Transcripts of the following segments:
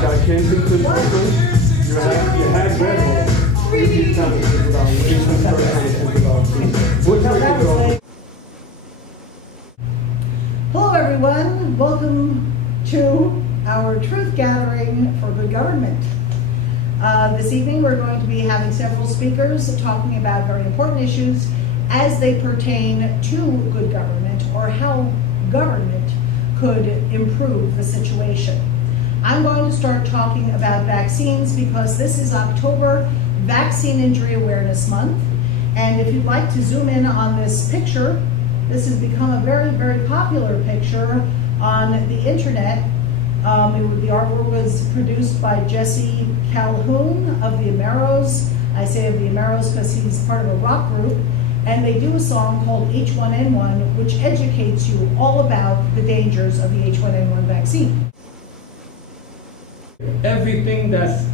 Got Kensington, Brooklyn. You had Redwood. Please tell us about what you go. Hello everyone, welcome to our truth gathering for good government. This evening we're going to be having several speakers talking about very important issues as they pertain to good government or how government could improve the situation. I'm going to start talking about vaccines because this is October Vaccine Injury Awareness Month, and if you'd like to zoom in on this picture, this has become a very, very popular picture on the internet. The artwork was produced by Jesse Calhoun of the Ameros. I say of the Ameros because he's part of a rock group, and they do a song called H1N1, which educates you all about the dangers of the H1N1 vaccine. Everything that's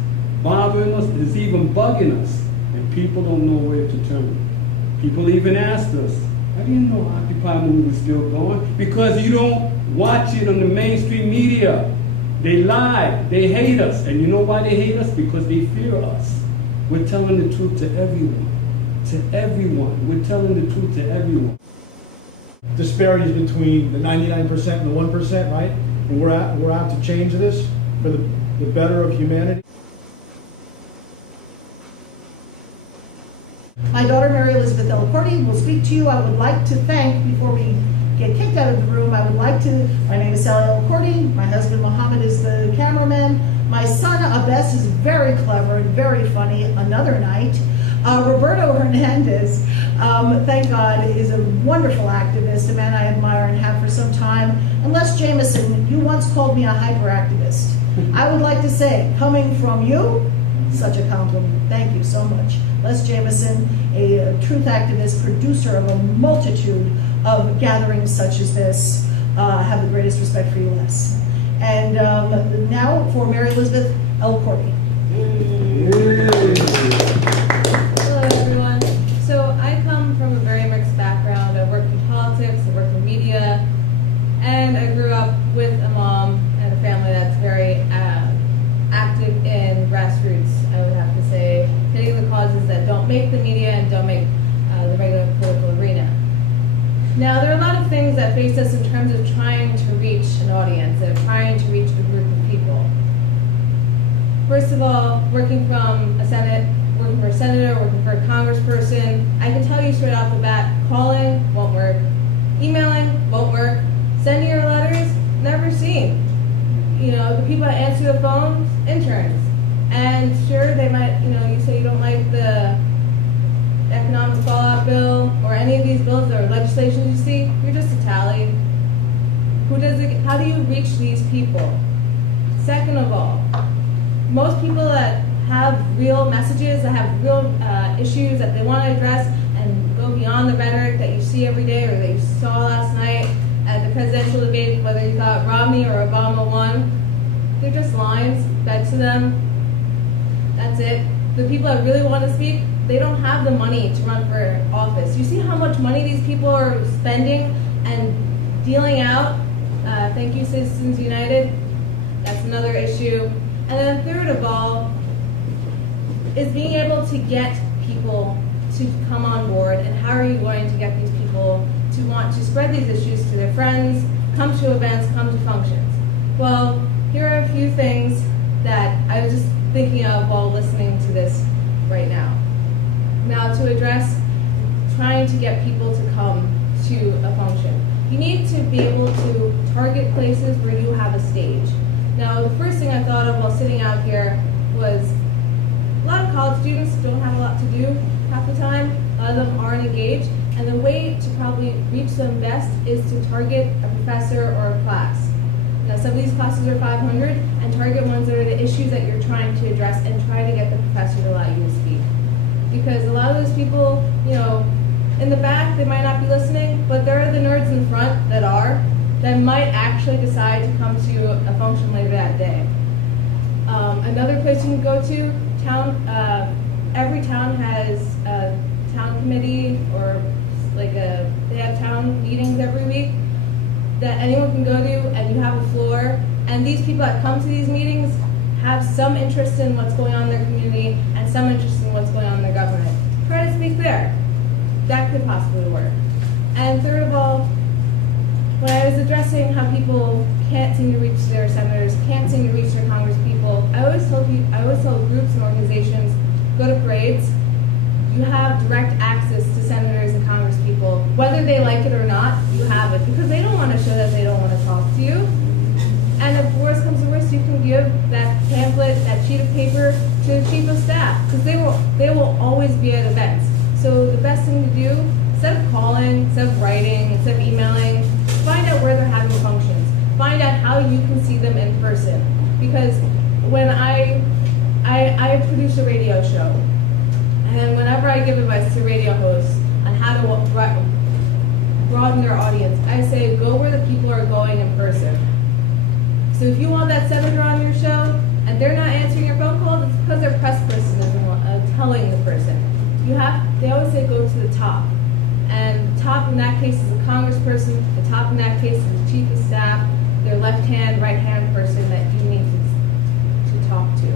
bothering us is even bugging us, and people don't know where to turn. People even ask us, "How do you know Occupy movement is still going?" Because you don't watch it on the mainstream media. They lie, they hate us, and you know why they hate us? Because they fear us. We're telling the truth to everyone. To everyone. We're telling the truth to everyone. Disparities between the 99% and the 1%, right? And we're out to change this for the better of humanity. My daughter, Mary Elizabeth Delacorte, will speak to you. I would like to thank, before we get kicked out of the room, my name is Sally Delacorte, my husband Mohammed is the cameraman, my son Abbas is very clever and very funny, another night. Roberto Hernandez, thank God, is a wonderful activist, a man I admire and have for some time. And Les Jameson, you once called me a hyperactivist. I would like to say, coming from you, such a compliment. Thank you so much. Les Jameson, a truth activist, producer of a multitude of gatherings such as this. Have the greatest respect for you, Les. And now for Mary Elizabeth Delacorte. Hello, everyone. So I come from a very mixed background. I worked in politics, I worked in media, and I grew up with a mom and a family that's very active in grassroots, I would have to say, hitting the causes that don't make the media and don't make the regular political arena. Now, there are a lot of things that face us in terms of trying to reach an audience and trying to reach a group of people. First of all, working for a senator, working for a congressperson, I can tell you straight off the bat, calling won't work, emailing won't work, sending your letters, never seen. You know, the people that answer the phones, interns. And sure, they might, you say you don't like the economic fallout bill or any of these bills or legislation you see, you're just a tally. How do you reach these people? Second of all, most people that have real messages, that have real issues that they want to address and go beyond the rhetoric that you see every day or that you saw last night at the presidential debate, whether you thought Romney or Obama won, they're just lines fed to them. That's it. The people that really want to speak, they don't have the money to run for office. You see how much money these people are spending and dealing out? Thank you, Citizens United. That's another issue. And then third of all, is being able to get people to come on board, and how are you going to get these people to want to spread these issues to their friends, come to events, come to functions? Well, here are a few things that I was just thinking of while listening to this right now. Now, to address trying to get people to come to a function, you need to be able to target places where you have a stage. Now, the first thing I thought of while sitting out here was a lot of college students don't have a lot to do half the time. A lot of them aren't engaged. And the way to probably reach them best is to target a professor or a class. Now, some of these classes are 500, and target ones that are the issues that you're trying to address and try to get the professor to allow you to speak. Because a lot of those people, in the back, they might not be listening, but there are the nerds in front that might actually decide to come to a function later that day. Another place you can go to, every town has a town committee or they have town meetings every week that anyone can go to, and you have a floor, and these people that come to these meetings have some interest in what's going on in their community and some interest in what's going on in their government. Try to speak there. That could possibly work. And third of all, when I was addressing how people can't seem to reach their senators, can't seem to reach their congresspeople, I always tell groups and organizations, go to parades. You have direct access to senators and congresspeople. Whether they like it or not, you have it, because they don't want to show that they don't want to talk to you. And if worse comes to worse, you can give that pamphlet, that sheet of paper to the chief of staff, because they will always be at events. So the best thing to do, instead of calling, instead of writing, instead of emailing, find out where they're having functions. Find out how you can see them in person. Because when I produce a radio show, and whenever I give advice to radio hosts on how to broaden their audience, I say go where the people are going in person. So if you want that senator on your show and they're not answering your phone call, it's because their press person isn't telling the person. They always say go to the top. And the top in that case is a congressperson, the top in that case is the chief of staff, their left-hand, right-hand person that you need to talk to.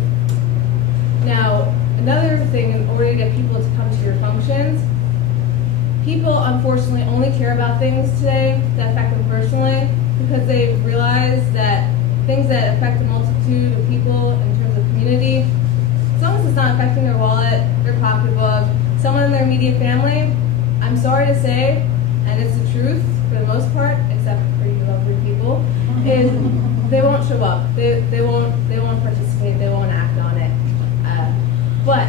Now, another thing, in order to get people to come to your functions, people unfortunately only care about things today that affect them personally because they realize that things that affect a multitude of people in terms of community, as long as it's not affecting their wallet, their pocketbook, someone in their immediate family, I'm sorry to say, and it's the truth for the most part, except for you lovely people, is they won't show up. They won't participate. They won't act on it. But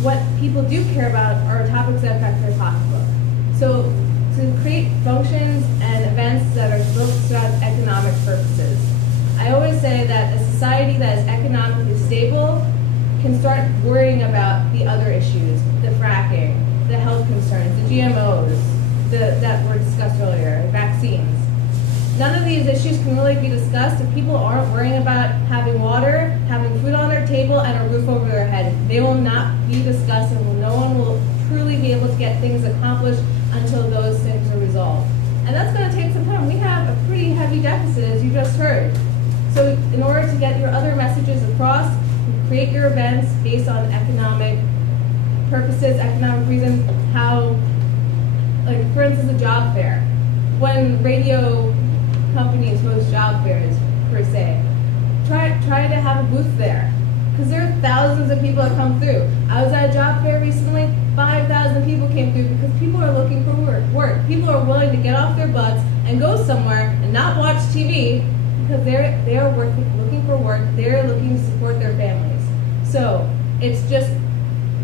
what people do care about are topics that affect their pocketbook. So to create functions and events that are built around economic purposes, I always say that a society that is economically stable can start worrying about the other issues, the fracking, the health concerns, the GMOs that were discussed earlier, vaccines. None of these issues can really be discussed if people aren't worrying about having water, having food on their table, and a roof over their head. They will not be discussed, and no one will truly be able to get things accomplished until those things are resolved. And that's going to take some time. We have a pretty heavy deficit, as you just heard. So in order to get your other messages across, create your events based on economic purposes, economic reasons, how, like for instance, a job fair. When radio companies host job fairs, per se, try to have a booth there. Because there are thousands of people that come through. I was at a job fair recently, 5,000 people came through because people are looking for work. People are willing to get off their butts and go somewhere and not watch TV because they are looking for work, they're looking to support their families. So it's just,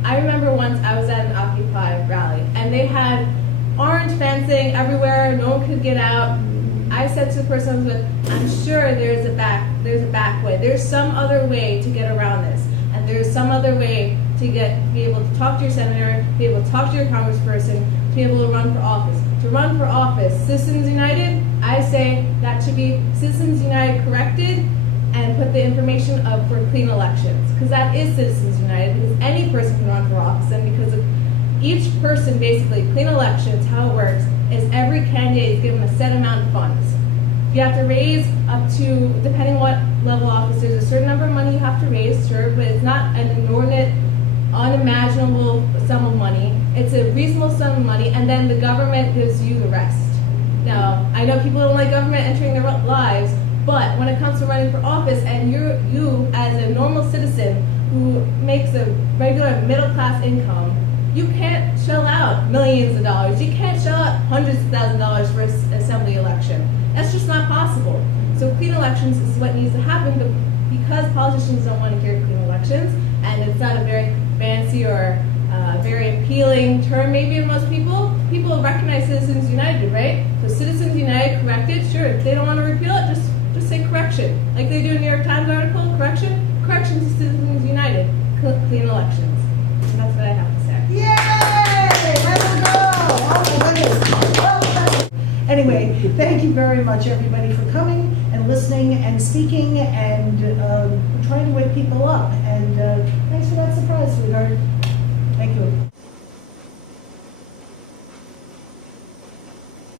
I remember once I was at an Occupy rally and they had orange fencing everywhere, no one could get out. I said to the person I was with, I'm sure there's a back way. There's some other way to get around this. And there's some other way to be able to talk to your senator, be able to talk to your congressperson, to be able to run for office. To run for office, Citizens United, I say that should be Citizens United corrected and put the information up for clean elections. Because that is Citizens United, because any person can run for office, and because of each person, basically, clean elections, how it works, is every candidate is given a set amount of funds. You have to raise up to, depending what level office, there's a certain number of money you have to raise, sure, but it's not an inordinate, unimaginable sum of money. It's a reasonable sum of money, and then the government gives you the rest. Now, I know people don't like government entering their lives, but when it comes to running for office, and you as a normal citizen who makes a regular middle-class income, you can't shell out millions of dollars. You can't shell out hundreds of thousands of dollars for an assembly election. That's just not possible. So clean elections is what needs to happen, but because politicians don't want to hear clean elections, and it's not a very fancy or very appealing term maybe to most people recognize Citizens United, right? So Citizens United corrected, sure, if they don't want to repeal it, just say correction. Like they do in New York Times article, correction to Citizens United, clean elections. And that's what I have to say. Yay! Let's go! Oh my goodness. Well, anyway, thank you very much, everybody, for coming and listening and speaking and trying to wake people up. And thanks for that surprise, sweetheart. Thank you.